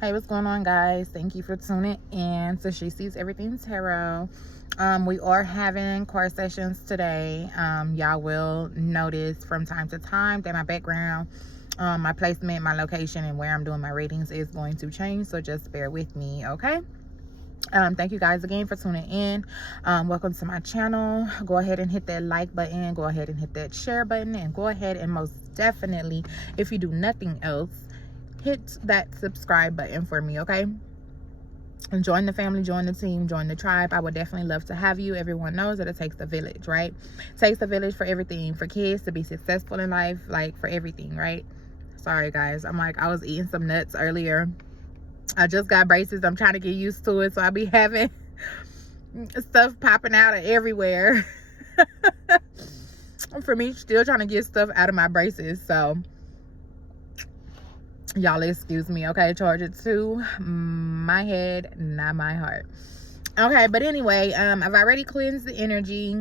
Hey, what's going on, guys? Thank you for tuning in to She Sees Everything Tarot. We are having card sessions today. Y'all will notice from time to time that my background, my placement, my location, and where I'm doing my readings is going to change, so just bear with me, okay? Thank you guys again for tuning in. Welcome to my channel. Go ahead and hit that like button, go ahead and hit that share button, and go ahead and most definitely, if you do nothing else, hit that subscribe button for me, okay? And join the family, join the team, join the tribe. I would definitely love to have you. Everyone knows that it takes a village, right? It takes a village for everything, for kids to be successful in life, like for everything, right? Sorry guys, I was eating some nuts earlier. I just got braces. I'm trying to get used to it, so I'll be having stuff popping out of everywhere. For me, still trying to get stuff out of my braces, so y'all excuse me, okay? Charge it to my head, not my heart. Okay, but anyway, I've already cleansed the energy.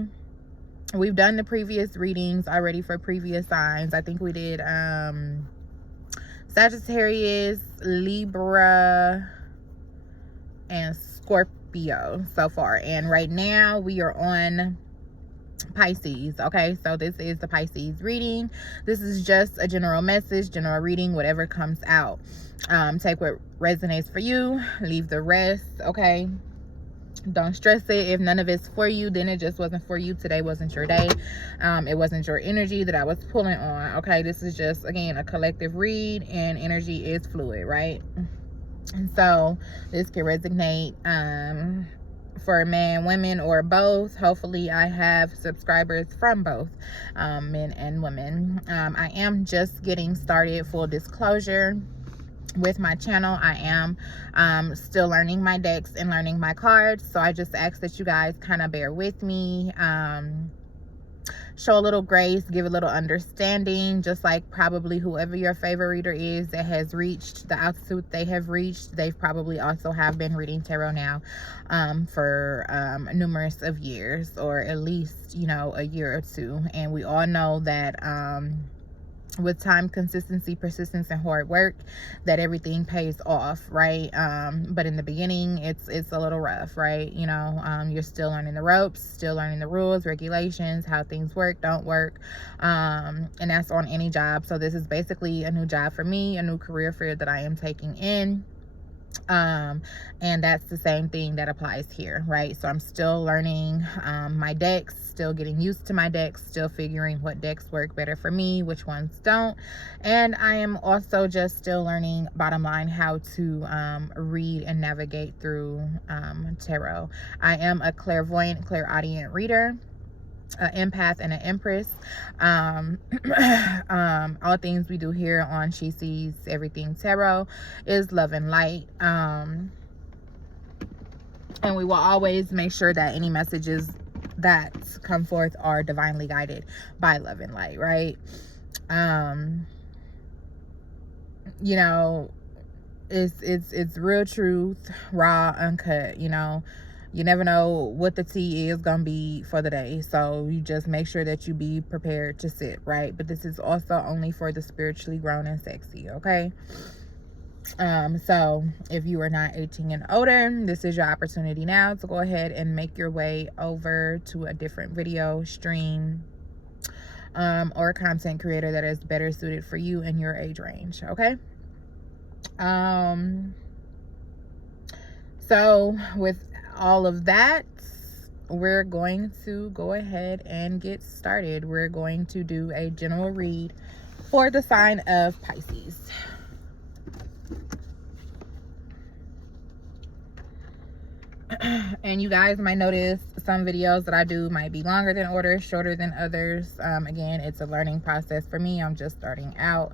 We've done the previous readings already for previous signs. I think we did Sagittarius, Libra, and Scorpio so far, and right now we are on Pisces. Okay, so this is the Pisces reading. This is just a general message, general reading, whatever comes out. Take what resonates for you, leave the rest, okay? Don't stress it. If none of it's for you, then it just wasn't for you. Today wasn't your day. It wasn't your energy that I was pulling on, okay? This is just, again, a collective read, and energy is fluid, right? And so this can resonate for men, women, or both. Hopefully I have subscribers from both men and women. I am just getting started, full disclosure, with my channel. I am still learning my decks and learning my cards, so I just ask that you guys kind of bear with me, show a little grace, give a little understanding, just like probably whoever your favorite reader is that has reached the altitude they have reached, they've probably also have been reading tarot now for numerous of years, or at least, you know, a year or two. And we all know that with time, consistency, persistence, and hard work, that everything pays off, right? But in the beginning, it's a little rough, right? You know, you're still learning the ropes, still learning the rules, regulations, how things work, don't work, and that's on any job. So this is basically a new job for me, a new career field that I am taking in. And that's the same thing that applies here, right? So I'm still learning my decks, still getting used to my decks, still figuring what decks work better for me, which ones don't. And I am also just still learning, bottom line, how to read and navigate through tarot. I am a clairvoyant, clairaudient reader, an empath, and an empress. All things we do here on She Sees Everything Tarot is love and light, and we will always make sure that any messages that come forth are divinely guided by love and light, right? You know, it's real truth, raw, uncut. You know, you never know what the tea is gonna be for the day, so you just make sure that you be prepared to sit, right? But this is also only for the spiritually grown and sexy, okay? So if you are not 18 and older, this is your opportunity now to go ahead and make your way over to a different video stream or content creator that is better suited for you and your age range, okay? So with all of that, we're going to go ahead and get started. We're going to do a general read for the sign of Pisces. And you guys might notice some videos that I do might be longer than others, shorter than others. Again, it's a learning process for me. I'm just starting out.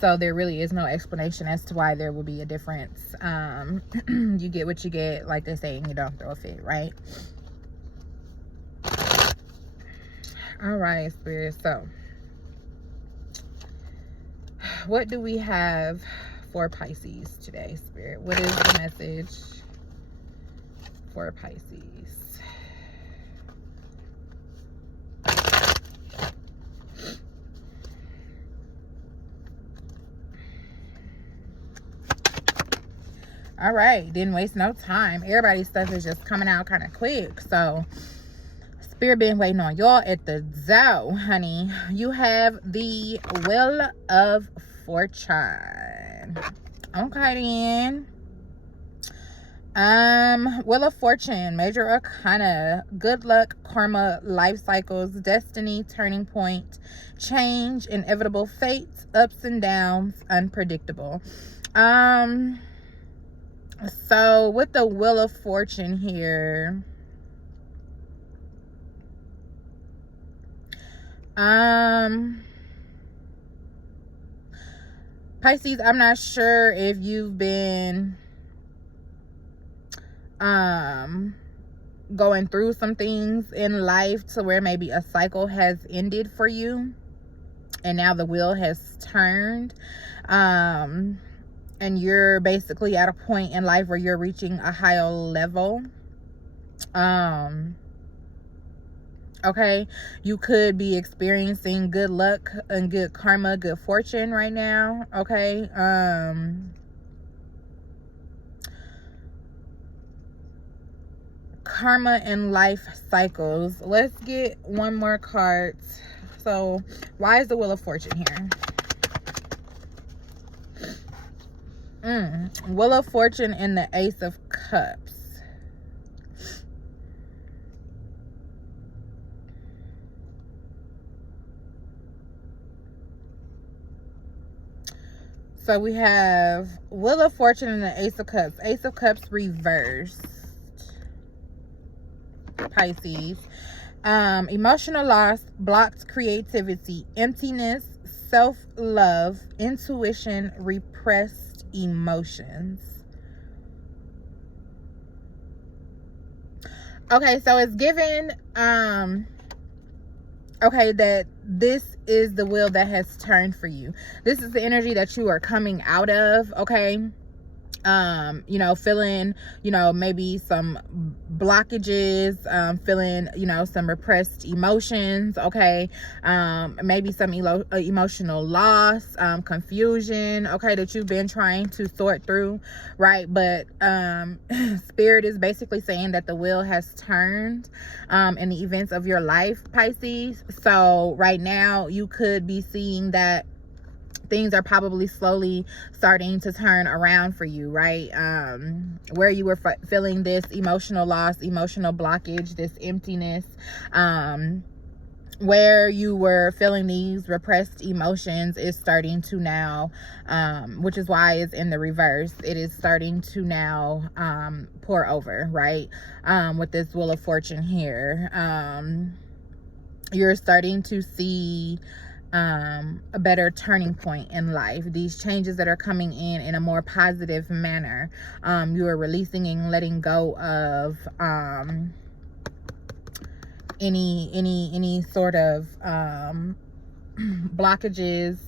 So there really is no explanation as to why there will be a difference. You get what you get, like they say, and you don't throw a fit, right? All right, Spirit. So what do we have for Pisces today, Spirit? What is the message for Pisces? All right, didn't waste no time. Everybody's stuff is just coming out kind of quick. So Spirit been waiting on y'all at the zoo, honey. You have the Wheel of Fortune. Okay, then. Wheel of Fortune, major arcana, good luck, karma, life cycles, destiny, turning point, change, inevitable fate, ups and downs, unpredictable. So with the Wheel of Fortune here, Pisces, I'm not sure if you've been going through some things in life to where maybe a cycle has ended for you and now the wheel has turned, and you're basically at a point in life where you're reaching a higher level. Okay, you could be experiencing good luck and good karma, good fortune right now. Okay, karma and life cycles. Let's get one more card. So why is the Wheel of Fortune here? Wheel of Fortune and the Ace of Cups. So we have Wheel of Fortune and the Ace of Cups. Ace of Cups reversed. Pisces. Emotional loss, blocked creativity, emptiness, self-love, intuition, repressed emotions. Okay, so it's given okay, that this is the wheel that has turned for you. This is the energy that you are coming out of. Okay, you know, feeling, you know, maybe some blockages, feeling, you know, some repressed emotions. Okay, maybe some emotional loss, confusion, okay, that you've been trying to sort through, right? But Spirit is basically saying that the wheel has turned in the events of your life, Pisces. So right now you could be seeing that things are probably slowly starting to turn around for you, right? Where you were feeling this emotional loss, emotional blockage, this emptiness, where you were feeling these repressed emotions is starting to now, which is why it's in the reverse. It is starting to now pour over, right? With this Wheel of Fortune here. You're starting to see a better turning point in life. These changes that are coming in a more positive manner. You are releasing and letting go of any sort of blockages,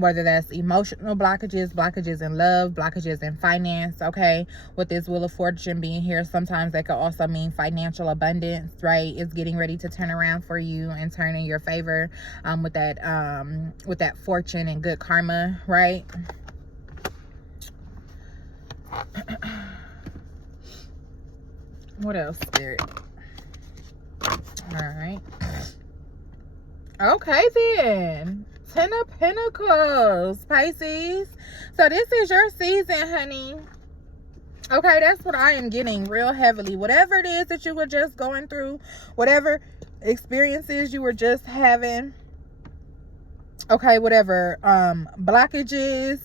whether that's emotional blockages in love, blockages in finance. Okay, with this Wheel of Fortune being here, sometimes that could also mean financial abundance, right? It's getting ready to turn around for you and turn in your favor, with that fortune and good karma, right? What else, Spirit? All right, okay then. 10 of Pentacles, Pisces. So this is your season, honey. Okay, that's what I am getting real heavily. Whatever it is that you were just going through, whatever experiences you were just having, okay, whatever blockages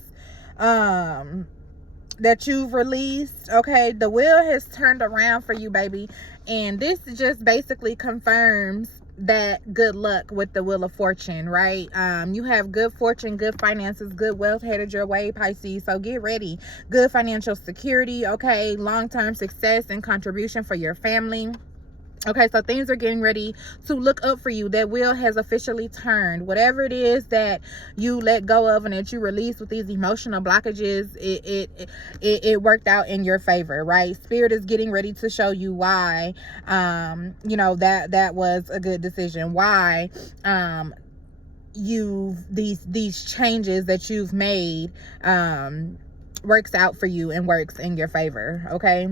that you've released, okay, the wheel has turned around for you, baby. And this just basically confirms that good luck with the Wheel of Fortune, right? You have good fortune, good finances, good wealth headed your way, Pisces. So get ready. Good financial security, okay, long-term success and contribution for your family. Okay, so things are getting ready to look up for you. That wheel has officially turned. Whatever it is that you let go of and that you release with these emotional blockages, it worked out in your favor, right? Spirit is getting ready to show you why, you know, that was a good decision. Why, these changes that you've made, works out for you and works in your favor, okay?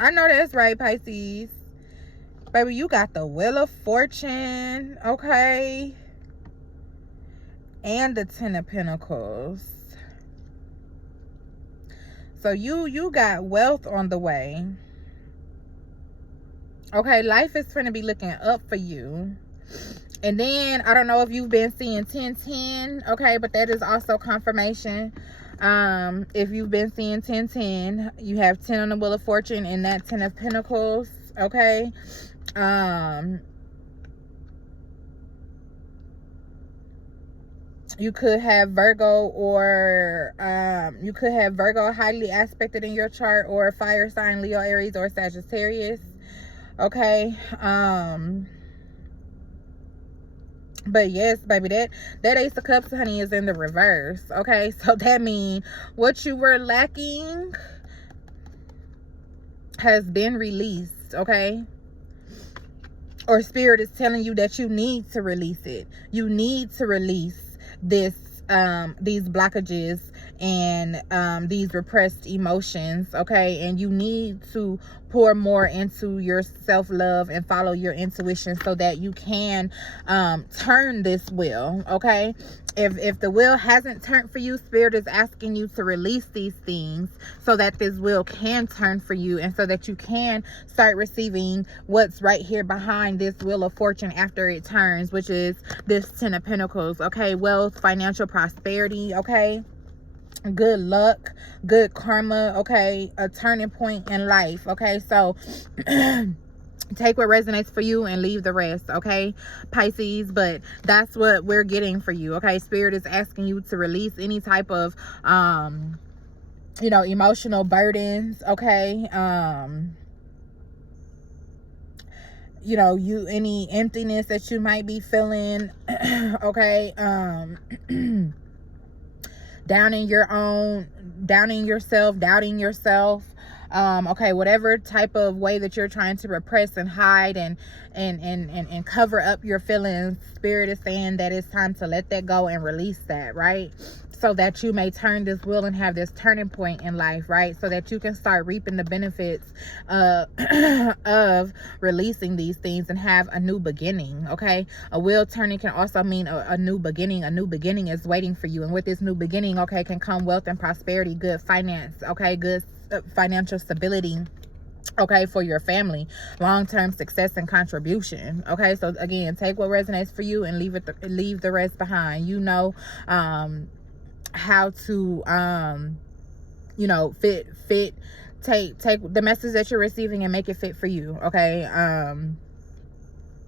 I know that's right, Pisces. Baby, you got the Wheel of Fortune, okay? And the Ten of Pentacles. So you got wealth on the way. Okay, life is going to be looking up for you. And then, I don't know if you've been seeing 1010, okay? But that is also confirmation. If you've been seeing 1010, you have 10 on the Wheel of Fortune and that 10 of Pentacles, okay? You could have Virgo, or you could have Virgo highly aspected in your chart, or fire sign, Leo, Aries, or Sagittarius, okay? But yes, baby, that Ace of Cups, honey, is in the reverse, okay? So that means what you were lacking has been released, okay? Or Spirit is telling you that you need to release it. You need to release this these blockages and these repressed emotions, okay? And you need to pour more into your self-love and follow your intuition so that you can turn this wheel, okay? If the wheel hasn't turned for you, Spirit is asking you to release these things so that this wheel can turn for you, and so that you can start receiving what's right here behind this Wheel of Fortune after it turns, which is this 10 of Pentacles, okay? Wealth, financial prosperity, okay? Good luck, good karma, okay? A turning point in life, okay? So take what resonates for you and leave the rest, okay, Pisces? But that's what we're getting for you, okay? Spirit is asking you to release any type of you know, emotional burdens, okay? You know, any emptiness that you might be feeling, okay? Doubting yourself, okay, whatever type of way that you're trying to repress and hide and cover up your feelings, Spirit is saying that it's time to let that go and release that, right? So that you may turn this wheel and have this turning point in life, right? So that you can start reaping the benefits of releasing these things and have a new beginning, okay? A wheel turning can also mean a new beginning. A new beginning is waiting for you. And with this new beginning, okay, can come wealth and prosperity, good finance, okay? Good financial stability, okay, for your family, long-term success and contribution, okay? So again, take what resonates for you and leave the rest behind. You know how to you know, take the message that you're receiving and make it fit for you, okay?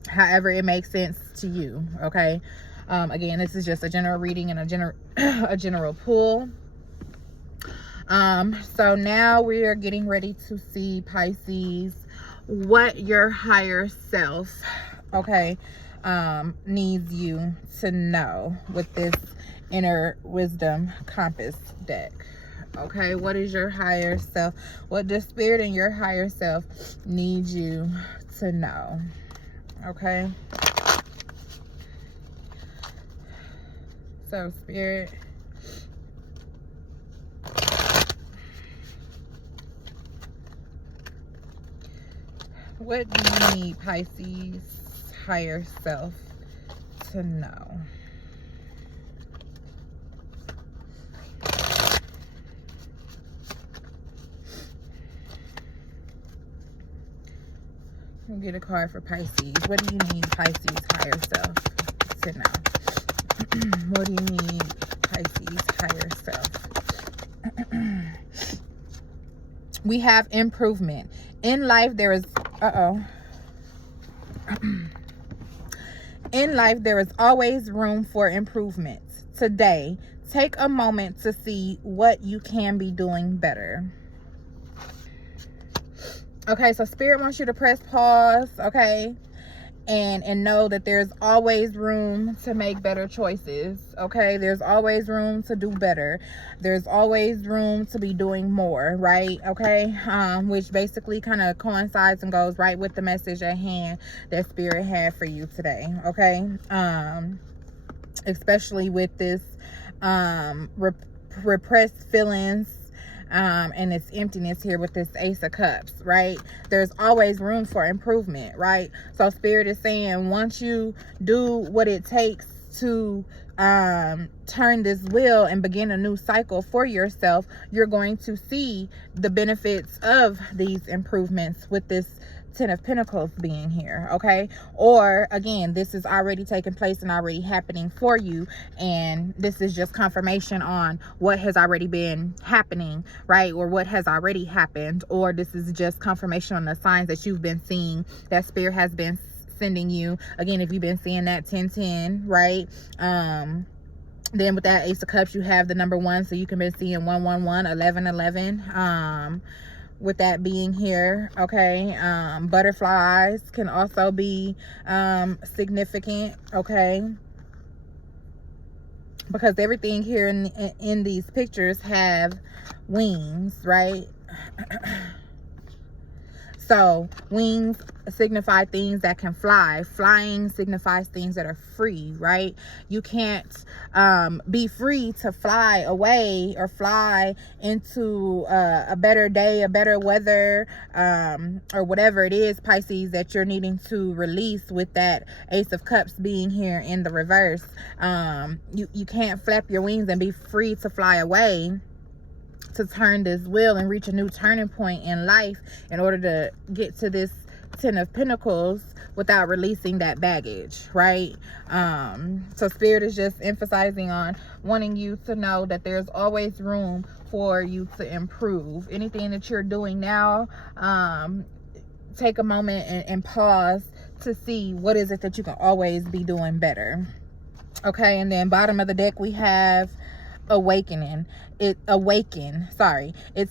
However it makes sense to you, okay? Again, this is just a general reading and a general pull. So now we are getting ready to see, Pisces, what your higher self, okay, needs you to know with this inner wisdom compass deck. Okay, what is your higher self? What does Spirit and your higher self need you to know? Okay, so Spirit, what do you need Pisces higher self to know? Get a card for Pisces. What do you need Pisces higher self to know? What do you need Pisces higher self? We have improvement. In life there is in life there is always room for improvement. Today, take a moment to see what you can be doing better. Okay, so Spirit wants you to press pause, okay, and know that there's always room to make better choices, okay? There's always room to do better. There's always room to be doing more, right? Okay, which basically kind of coincides and goes right with the message at hand that Spirit had for you today, okay? especially with this repressed feelings and this emptiness here with this Ace of Cups, right? There's always room for improvement, right? So Spirit is saying once you do what it takes to turn this wheel and begin a new cycle for yourself, you're going to see the benefits of these improvements with this Ten of Pentacles being here, okay? Or again, this is already taking place and already happening for you, and this is just confirmation on what has already been happening, right? Or what has already happened, or this is just confirmation on the signs that you've been seeing that Spirit has been sending you. Again, if you've been seeing that 10-10, right? Then with that Ace of Cups, you have the number 1, so you can be seeing 111, 1111. With that being here, okay? Butterflies can also be significant, okay? Because everything here in these pictures have wings, right? So wings signify things that can fly. Flying signifies things that are free, right? You can't be free to fly away or fly into a better day, a better weather, or whatever it is, Pisces, that you're needing to release with that Ace of Cups being here in the reverse. You can't flap your wings and be free to fly away to turn this wheel and reach a new turning point in life in order to get to this Ten of Pentacles without releasing that baggage, right? So Spirit is just emphasizing on wanting you to know that there's always room for you to improve. Anything that you're doing now, take a moment and pause to see what is it that you can always be doing better. Okay, and then bottom of the deck we have awakening. It's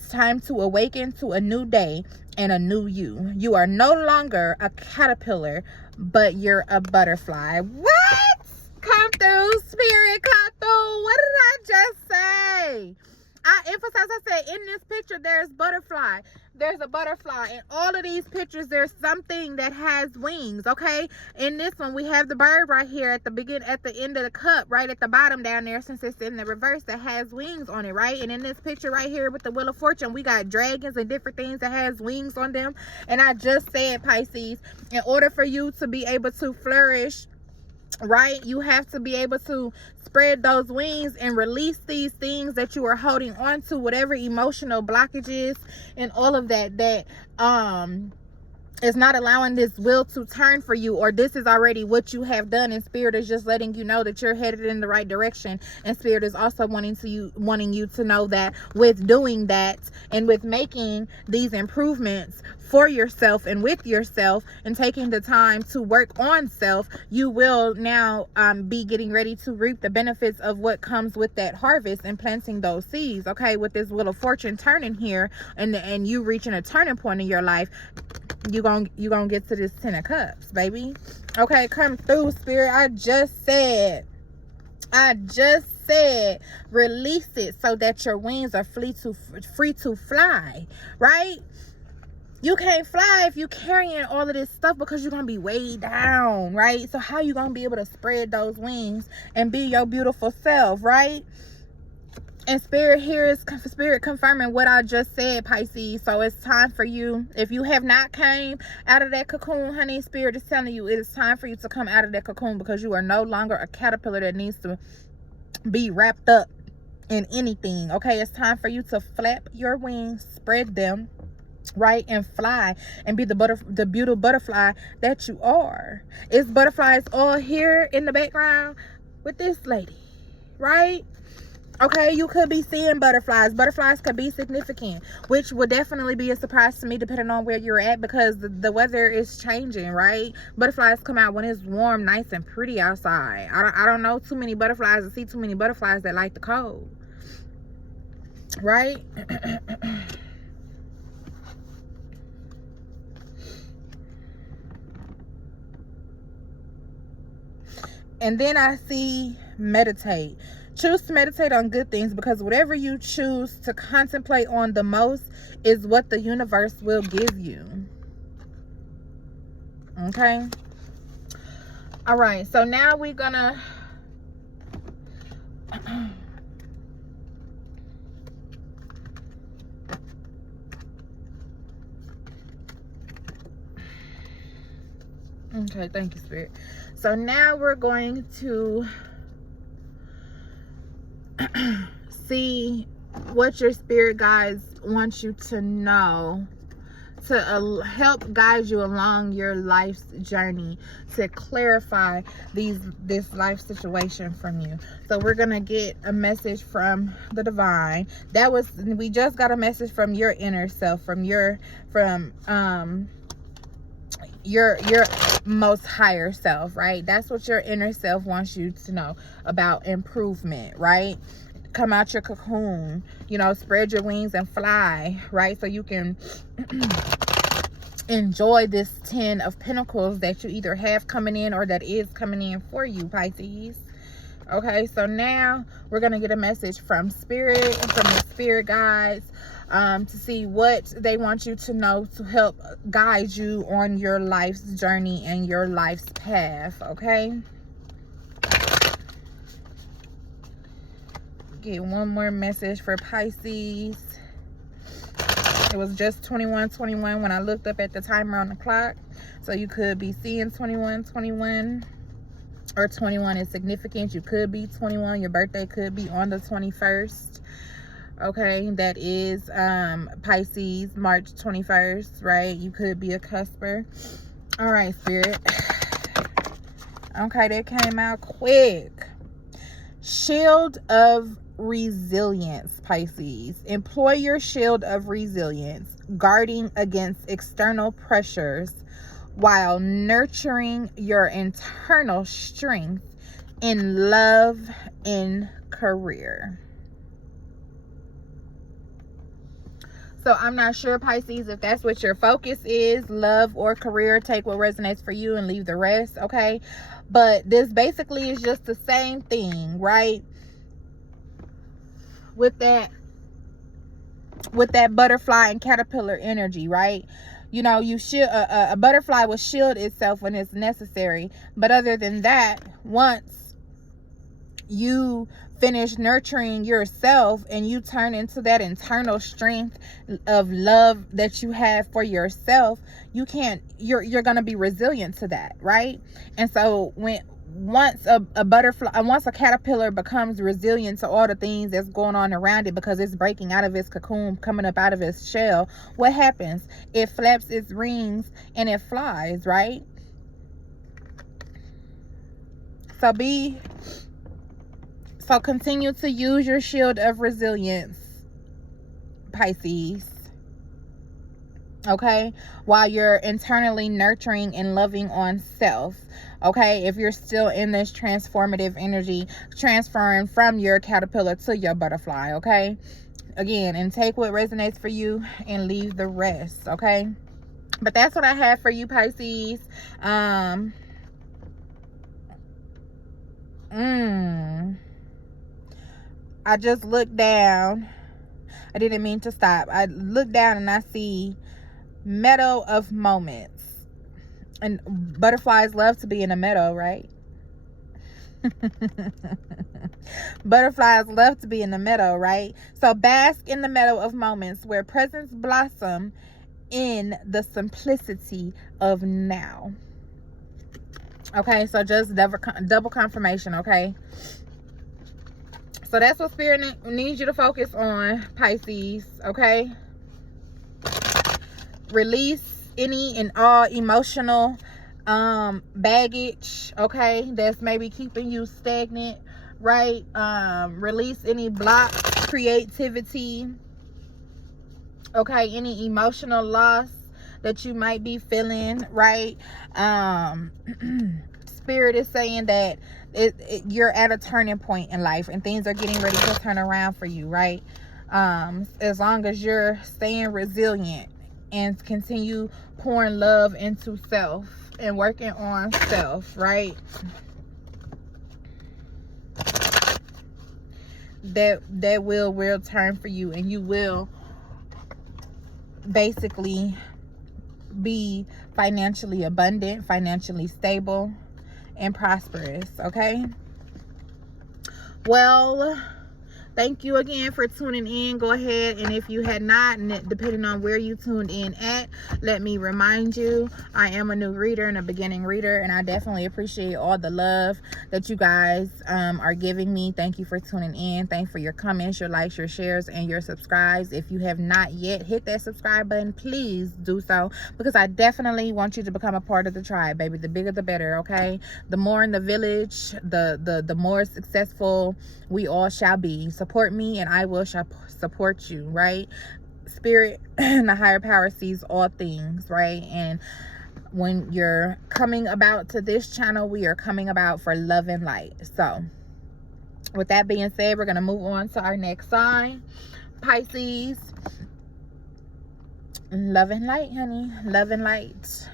time to awaken to a new day and a new you. You are no longer a caterpillar, but you're a butterfly. What? Come through, Spirit, come through. What did I just say? I emphasize, I said in this picture there's butterfly. There's a butterfly. In all of these pictures there's something that has wings, okay? In this one we have the bird right here at the end of the cup, right at the bottom down there, since it's in the reverse, that has wings on it, right? And in this picture right here with the Wheel of Fortune, we got dragons and different things that has wings on them. And I just said, Pisces, in order for you to be able to flourish, right, you have to be able to spread those wings and release these things that you are holding on to, whatever emotional blockages and all of that is not allowing this wheel to turn for you, or this is already what you have done, and Spirit is just letting you know that you're headed in the right direction. And Spirit is also wanting you to know that with doing that and with making these improvements for yourself and with yourself and taking the time to work on self, you will now be getting ready to reap the benefits of what comes with that harvest and planting those seeds, okay? With this Wheel of Fortune turning here and you reaching a turning point in your life, you gonna get to this Ten of Cups, baby. Okay, come through, Spirit. I just said release it so that your wings are free to fly, right? You can't fly if you're carrying all of this stuff, because you're gonna be way down, right? So how you gonna be able to spread those wings and be your beautiful self, right? And Spirit here is Spirit confirming what I just said, Pisces. So it's time for you, if you have not came out of that cocoon, honey, Spirit is telling you it is time for you to come out of that cocoon, because you are no longer a caterpillar that needs to be wrapped up in anything, okay? It's time for you to flap your wings, spread them, right, and fly and be the beautiful butterfly that you are. It's butterflies all here in the background with this lady, right? Okay, you could be seeing butterflies. Butterflies could be significant, which would definitely be a surprise to me depending on where you're at, because the weather is changing, right? Butterflies come out when it's warm, nice and pretty outside. I don't know too many butterflies, I see too many butterflies that like the cold, right? And then I see meditate. Choose to meditate on good things, because whatever you choose to contemplate on the most is what the universe will give you. Okay? All right. So now we're going to Okay, thank you, Spirit. So now we're going to see what your spirit guides want you to know to help guide you along your life's journey, to clarify this life situation from you. So we're gonna get a message from the divine. We just got a message from your inner self, from your most higher self, right? That's what your inner self wants you to know about improvement, right? Come out your cocoon, spread your wings and fly, right? So you can enjoy this 10 of Pentacles that you either have coming in or that is coming in for you, Pisces. Okay, so now we're going to get a message from Spirit and from the Spirit guides to see what they want you to know to help guide you on your life's journey and your life's path, okay? Get one more message for Pisces. It was just 21:21 when I looked up at the timer on the clock. So you could be seeing 21:21, or 21 is significant. You could be 21. Your birthday could be on the 21st. Okay, that is Pisces, March 21st, right? You could be a cusper. All right, Spirit. Okay, that came out quick. Shield of resilience, Pisces. Employ your shield of resilience, guarding against external pressures while nurturing your internal strength in love and career. So I'm not sure, Pisces, if that's what your focus is, love or career. Take what resonates for you and leave the rest, okay? But this basically is just the same thing, right? With that butterfly and caterpillar energy, right? You should a butterfly will shield itself when it's necessary, but other than that, once you finish nurturing yourself and you turn into that internal strength of love that you have for yourself, you're going to be resilient to that, right? And so once a caterpillar becomes resilient to all the things that's going on around it, because it's breaking out of its cocoon, coming up out of its shell, what happens? It flaps its wings and it flies, right? So continue to use your shield of resilience, Pisces. Okay, while you're internally nurturing and loving on self. Okay, if you're still in this transformative energy, transferring from your caterpillar to your butterfly. Okay, again, and take what resonates for you and leave the rest. Okay, but that's what I have for you, Pisces. I just looked down. I didn't mean to stop. I looked down and I see meadow of moments. And butterflies love to be in a meadow, right? Butterflies love to be in the meadow, right? So bask in the meadow of moments where presents blossom in the simplicity of now. Okay, so just double confirmation, okay? So that's what Spirit needs you to focus on, Pisces, okay? Release any and all emotional baggage, okay, that's maybe keeping you stagnant, right? Release any blocked creativity, okay? Any emotional loss that you might be feeling, right? Spirit is saying that you're at a turning point in life and things are getting ready to turn around for you, right? As long as you're staying resilient and continue pouring love into self and working on self, right? That will turn for you, and you will basically be financially abundant, financially stable, and prosperous, okay? Well, Thank you again for tuning in. Go ahead, and if you had not, depending on where you tuned in at, let me remind you, I am a new reader and a beginning reader, and I definitely appreciate all the love that you guys are giving me. Thank you for tuning in. Thank you for your comments, your likes, your shares, and your subscribes. If you have not yet hit that subscribe button, please do so, because I definitely want you to become a part of the tribe, baby. The bigger the better, okay? The more in the village, the more successful we all shall be. Support me and I will support you, right? Spirit and the higher power sees all things, right? And when you're coming about to this channel, we are coming about for love and light. So with that being said, we're going to move on to our next sign, Pisces. Love and light, honey. Love and light.